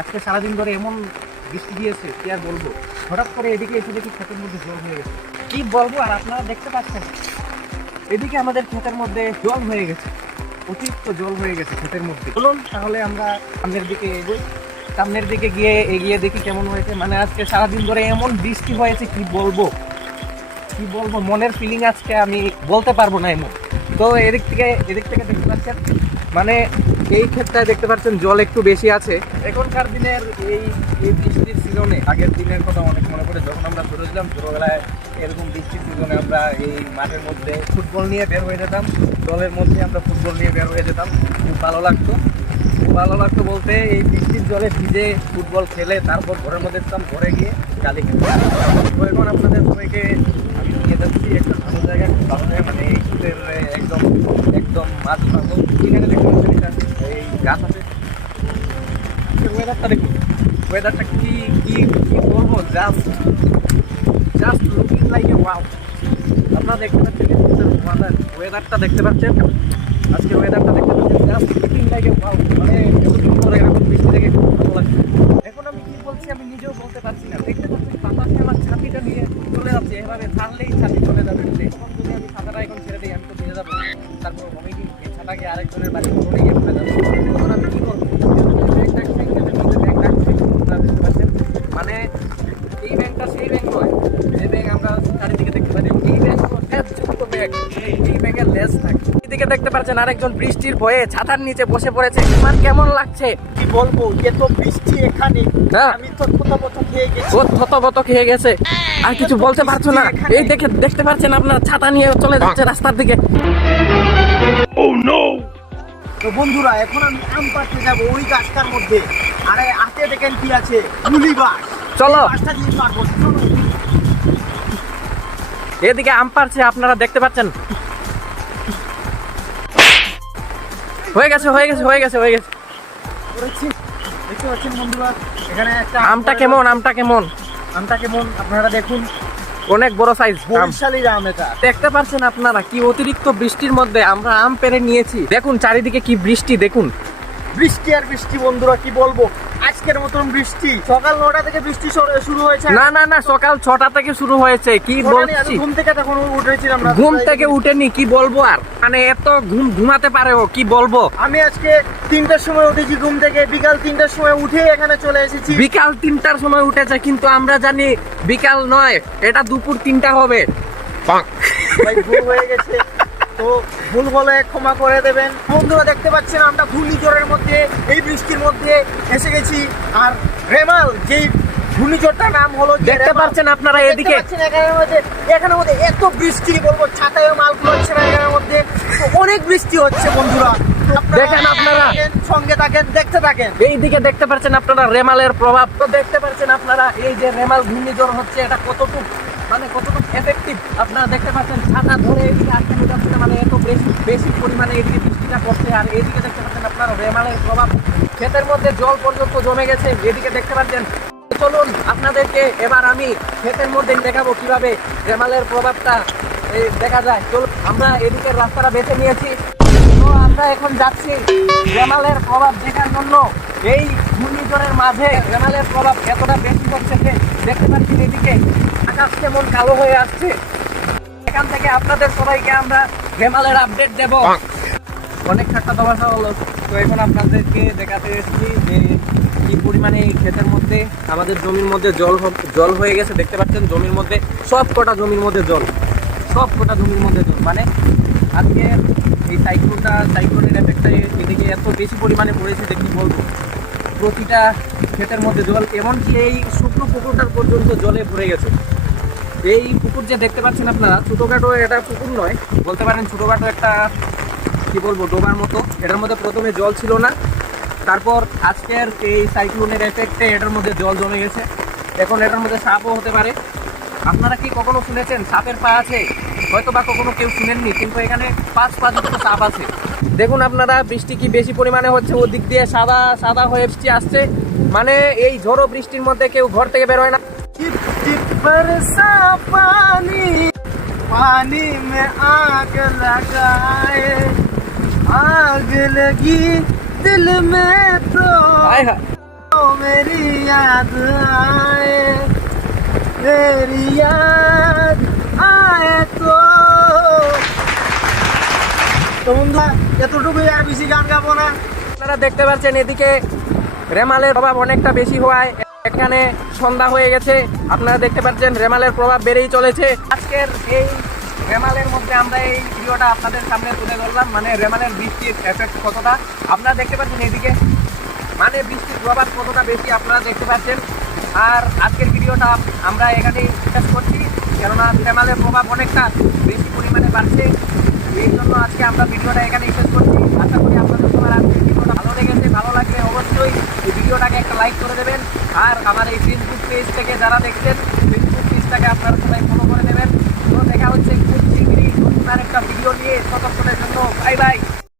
আজকে সারাদিন ধরে এমন বৃষ্টি দিয়েছে কি আর বলবো। হঠাৎ করে এদিকে এসে দেখি ক্ষেতের মধ্যে জল হয়ে গেছে। কি বলবো আর, আপনারা দেখতে পাচ্ছেন এদিকে আমাদের ক্ষেতের মধ্যে জল হয়ে গেছে, অতিরিক্ত জল হয়ে গেছে ক্ষেতের মধ্যে। চলুন তাহলে আমরা সামনের দিকে এগোই। সামনের দিকে গিয়ে এগিয়ে দেখি কেমন হয়েছে। মানে আজকে সারাদিন ধরে এমন বৃষ্টি হয়েছে কি বলবো, মনের ফিলিং আজকে আমি বলতে পারবো না এমন। তো এদিক থেকে দেখতে পাচ্ছেন, মানে এই ক্ষেত্রে দেখতে পাচ্ছেন জল একটু বেশি আছে এখনকার দিনের এই বৃষ্টির সিজনে। আগের দিনের কথা অনেক মনে পড়ে, যখন আমরা ছোটো ছিলাম, ছোটোবেলায় এরকম বৃষ্টির সিজনে আমরা এই মাঠের মধ্যে ফুটবল নিয়ে বের হয়ে যেতাম। জলের মধ্যে আমরা ফুটবল নিয়ে বের হয়ে যেতাম, খুব ভালো লাগতো বলতে এই বৃষ্টির জলে ভিজে ফুটবল খেলে তারপর ঘরের মধ্যে যেতাম, ঘরে গিয়ে গালি খেতাম। তো এখন আপনাদের সবাইকে আমি নিয়ে যাচ্ছি একটা ভালো জায়গায়, মানে এই শীতের একদম মাঝ ভালো। এখানে দেখুন এই গাছ আছে, ওয়েদারটা দেখুন, ওয়েদারটা কি বলবো, just looking like a wow. আপনারা দেখতে পাচ্ছেন ওয়েদারটা দেখতে পাচ্ছেন, আজকে ওয়েদারটা দেখতে পাচ্ছেন, just looking like a wow. মানে এতদিন পরে এরকম বৃষ্টি দেখে খুব ভালো লাগছে। এখন আমি কি বলছি আমি নিজেও বলতে পারছি না। দেখতে পাচ্ছি বাতাসে আমার ছাতিটা নিয়ে চলে যাচ্ছে, এভাবে ছাড়লেই ছাতি চলে যাবে। এখন যদি আমি ছাতাটা এখন ছেড়ে দিই আমি তো ভিজে যাবো, তারপর হবে কি এই ছাতাকে আরেকজনের বাড়ি ধরে গিয়ে ফেলে যাবে। তখন আমি কি করবো? মানে এই ব্যাংকটা সেই ব্যাংক নয় যে ব্যাংক আমরা চারিদিকে দেখতে পারি। এই ব্যাংক ছোট ব্যাংক, এই ব্যাংকের লেজ থাকে। এদিকে দেখতে পাচ্ছেন আরেকজন বৃষ্টির ভয়ে ছাতার নিচে বসে পড়েছে। তোমার কেমন লাগছে? কি বলবো, এত বৃষ্টি এখানে, আমি তো থতমত খেয়ে গেছি। ও থতমত খেয়ে গেছে, আর কিছু বলতে পারছো না। এই দেখতে পাচ্ছেন আপনার ছাতা নিয়ে চলে যাচ্ছে রাস্তার দিকে। তো বন্ধুরা, এখন আমি আম পাড়তে যাবো ওই গাছটার মধ্যে। আরে হাতে দেখেন কি আছে, গুলি বাস। চলো গাছটা দিয়ে পারবো, চলো। এদিকে আম পাড়ছে, আপনারা দেখতে পাচ্ছেন। হয়ে গেছে। করেছি, দেখতে পাচ্ছেন বন্ধুরা, এখানে একটা আমটা কেমন আপনারা দেখুন, অনেক বড় সাইজ বরিশালির আম এটা। দেখতে পাচ্ছেন আপনারা কি অতিরিক্ত বৃষ্টির মধ্যে আমরা আম পেড়ে নিয়েছি। দেখুন চারিদিকে কি বৃষ্টি, দেখুন বৃষ্টি আর বৃষ্টি বন্ধুরা, কি বলবো, আজকের মতন বৃষ্টি। সকাল 9টা থেকে বৃষ্টি শুরু হয়েছে। না, সকাল 6টা থেকে শুরু হয়েছে। কি বলছি, ঘুম থেকে তখন উঠেছিলাম, ঘুম থেকে উঠেনি, কি বলবো আর, মানে এত ঘুমাতে পারে ও, কি বলবো। আমি আজকে 3টার সময় উঠেছি ঘুম থেকে, বিকাল 3টার সময় উঠে এখানে চলে এসেছি। বিকাল 3টার সময় উঠেছে, কিন্তু আমরা জানি বিকাল নয়, এটা দুপুর 3টা হবে। ভাই ভুল হয়ে গেছে, তো ভুল হলে ক্ষমা করে দেবেন বন্ধুরা। দেখতে পাচ্ছেন আমরা ঘূর্ণিঝড়ের মধ্যে, এই বৃষ্টির মধ্যে এসে গেছি। আর রেমাল, যেই ঘূর্ণিঝড়টার নাম হলো, দেখতে পাচ্ছেন আপনারা এদিকে এখানের মধ্যে এত বৃষ্টি বলবো, ছাতায় মাল খুলছে না এখানের মধ্যে। তো অনেক বৃষ্টি হচ্ছে বন্ধুরা, দেখেন আপনারা, সঙ্গে থাকেন, দেখতে থাকেন। এইদিকে দেখতে পাচ্ছেন আপনারা রেমালের প্রভাব। তো দেখতে পাচ্ছেন আপনারা এই যে রেমাল ঘূর্ণিঝড় হচ্ছে, এটা কতটুকু এফেক্টিভ আপনারা দেখতে পাচ্ছেন। ছাতা ধরে এদিকে আটকানো যাচ্ছে না, মানে এত বেশি পরিমাণে এদিকে বৃষ্টিটা পড়ছে। আর এইদিকে দেখতে পাচ্ছেন আপনারা রেমালের প্রভাব, ক্ষেতের মধ্যে জল পর্যন্ত জমে গেছে, এদিকে দেখতে পাচ্ছেন। চলুন আপনাদেরকে এবার আমি ক্ষেতের মধ্যে দেখাবো কিভাবে রেমালের প্রভাবটা দেখা যায়। চলুন, আমরা এদিকের রাস্তাটা বেছে নিয়েছি, তো আমরা এখন যাচ্ছি রেমালের প্রভাব দেখার জন্য। এই ঘূর্ণিঝড়ের মাঝে রেমালের প্রভাব এতটা বেশি হচ্ছে যে দেখতে পাচ্ছি এদিকে আকাশ কেমন কালো হয়ে আসছে। এখান থেকে আপনাদের সবাইকে আমরা রেমালের আপডেট দেব। অনেক ঠাট্টা তামাশা হলো, তো এখন আপনাদেরকে দেখাতে এসেছি যে কি পরিমাণে এই ক্ষেতের মধ্যে আমাদের জমির মধ্যে জল হয়ে গেছে। দেখতে পাচ্ছেন জমির মধ্যে সব কটা জমির মধ্যে জল, মানে আজকে এই সাইক্লোনের এফেক্টটা এদিকে এত বেশি পরিমাণে পড়েছে যে কি বলবো। প্রতিটা ক্ষেতের মধ্যে জল, এমনকি এই শুকনো পুকুরটার পর্যন্ত জলে ভরে গেছে। এই পুকুর যে দেখতে পাচ্ছেন আপনারা, ছোটোখাটো এটা পুকুর নয়, বলতে পারেন ছোটোখাটো একটা কি বলবো ডোবার মতো। এটার মধ্যে প্রথমে জল ছিল না, তারপর আজকের এই সাইক্লোনের এফেক্টে এটার মধ্যে জল জমে গেছে। এখন এটার মধ্যে সাপও হতে পারে। আপনারা কি কখনো শুনেছেন সাপের পা আছে? হয়তো বা কখনো কেউ শুনেননি, কিন্তু এখানে 5 পা যুক্ত সাপ আছে। দেখুন আপনারা বৃষ্টি কি বেশি পরিমাণে হচ্ছে, ওদিক দিয়ে সাদা হয়ে বৃষ্টি আসছে। মানে এই ঝড়ো বৃষ্টির মধ্যে কেউ ঘর থেকে বেরোয় না। पानी में आग लगाए, आग लगी दिल में तो मेरी याद आए मेरी याद आए তো বন্ধুরা এতটুকুই, আর বেশি গান গাবো না। আপনারা দেখতে পাচ্ছেন এদিকে রেমালের প্রভাব অনেকটা বেশি হওয়ায় এখানে সন্ধ্যা হয়ে গেছে। আপনারা দেখতে পাচ্ছেন রেমালের প্রভাব বেড়েই চলেছে। আজকের এই রেমালের মধ্যে আমরা এই ভিডিওটা আপনাদের সামনে তুলে ধরলাম, মানে রেমালের বৃষ্টির এফেক্ট কতটা আপনারা দেখতে পাচ্ছেন এদিকে, মানে বৃষ্টির প্রভাব কতটা বেশি আপনারা দেখতে পাচ্ছেন। আর আজকের ভিডিওটা আমরা এখানেই শেষ করছি, কেননা রেমালের প্রভাব অনেকটা বেশি পরিমাণে বাড়ছে। এই জন্য আজকে আমরা ভিডিওটা এখানেই শেষ করছি। আশা করি আপনাদের